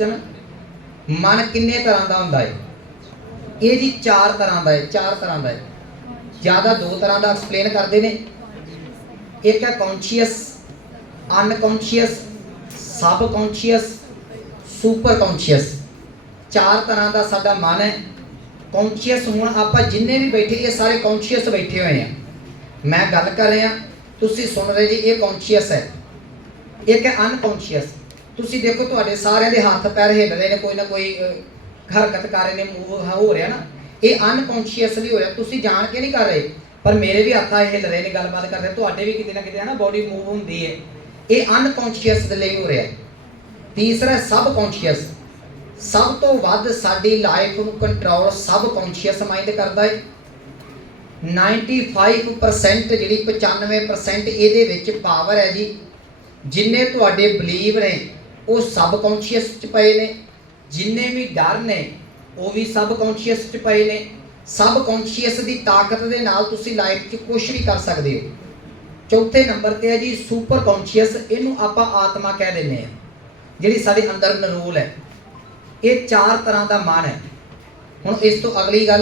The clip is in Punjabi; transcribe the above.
ਕੁਐਸਚਨ ਮਨ ਕਿੰਨੇ ਤਰ੍ਹਾਂ ਦਾ ਹੁੰਦਾ ਹੈ ਇਹ ਜੀ ਚਾਰ ਤਰ੍ਹਾਂ ਦਾ ਹੈ ਚਾਰ ਤਰ੍ਹਾਂ ਦਾ ਹੈ ਜ਼ਿਆਦਾ ਦੋ ਤਰ੍ਹਾਂ ਦਾ ਐਕਸਪਲੇਨ ਕਰਦੇ ਨੇ। ਇੱਕ ਹੈ conscious unconscious subconscious super conscious ਚਾਰ ਤਰ੍ਹਾਂ ਦਾ ਸਾਡਾ ਮਨ ਹੈ। ਕੌਨਸ਼ੀਅਸ ਹੁਣ ਆਪਾਂ ਜਿੰਨੇ ਵੀ ਬੈਠੇ ਇਹ ਸਾਰੇ ਕੌਨਸ਼ੀਅਸ ਬੈਠੇ ਹੋਏ ਆ। ਮੈਂ ਗੱਲ ਕਰ ਰਿਹਾ, ਤੁਸੀਂ ਸੁਣ ਰਹੇ ਜੀ, ਇਹ ਕੌਨਸ਼ੀਅਸ ਹੈ। ਇੱਕ ਹੈ ਅਨਕੌਨਸ਼ੀਅਸ ਤੁਸੀਂ ਦੇਖੋ ਤੁਹਾਡੇ ਸਾਰਿਆਂ ਦੇ ਹੱਥ ਪੈਰ ਹਿੱਲ ਰਹੇ ਨੇ ਕੋਈ ਨਾ ਕੋਈ ਅਹ, ਹਰਕਤ ਕਰ ਰਹੇ ਨੇ ਮੂਵ ਹੋ ਰਿਹਾ ਨਾ। ਇਹ ਅਨਕੌਨਸ਼ੀਅਸਲੀ ਹੋ ਰਿਹਾ ਤੁਸੀਂ ਜਾਣ ਕੇ ਨਹੀਂ ਕਰ ਰਹੇ ਪਰ ਮੇਰੇ ਵੀ ਹੱਥ ਹਿੱਲ ਰਹੇ ਨੇ ਗੱਲਬਾਤ ਕਰਦੇ ਤੁਹਾਡੇ ਵੀ ਕਿਤੇ ਨਾ ਕਿਤੇ ਹੈ ਨਾ ਬੋਡੀ ਮੂਵ ਹੁੰਦੀ ਹੈ। ਇਹ ਅਨਕੌਨਸ਼ੀਅਸ ਦੇ ਲਈ ਹੋ ਰਿਹਾ ਤੀਸਰਾ ਸਬ ਕੌਨਸ਼ੀਅਸ ਸਭ ਤੋਂ ਵੱਧ ਸਾਡੀ ਲਾਈਫ ਨੂੰ ਕੰਟਰੋਲ ਸਬ ਕੌਨਸ਼ੀਅਸ ਮਾਈਂਡ ਕਰਦਾ ਹੈ। 95% ਜਿਹੜੀ 95% ਇਹਦੇ ਵਿੱਚ ਪਾਵਰ ਹੈ ਜੀ ਜਿੰਨੇ ਤੁਹਾਡੇ ਬਲੀਵ ਨੇ ਉਹ ਸਬ ਕੌਨਸ਼ੀਅਸ ਚ ਪਏ ਨੇ। ਜਿੰਨੇ ਵੀ ਡਰ ਨੇ, ਉਹ ਵੀ ਸਬ ਕੌਨਸ਼ੀਅਸ ਚ ਪਏ ਨੇ। ਸਬ ਕੌਨਸ਼ੀਅਸ ਦੀ ਤਾਕਤ ਦੇ ਨਾਲ ਤੁਸੀਂ ਲਾਈਫ 'ਚ ਕੁਝ ਵੀ ਕਰ ਸਕਦੇ ਹੋ। ਚੌਥੇ ਨੰਬਰ ਤੇ ਹੈ ਜੀ ਸੁਪਰ ਕੌਨਸ਼ੀਅਸ ਇਹਨੂੰ ਆਪਾਂ ਆਤਮਾ ਕਹਿ ਦਿੰਦੇ ਆ ਜਿਹੜੀ ਸਾਡੇ ਅੰਦਰ ਨਰੂਲ ਹੈ। ਇਹ ਚਾਰ ਤਰ੍ਹਾਂ ਦਾ ਮਨ ਹੈ। ਹੁਣ ਇਸ ਤੋਂ ਅਗਲੀ ਗੱਲ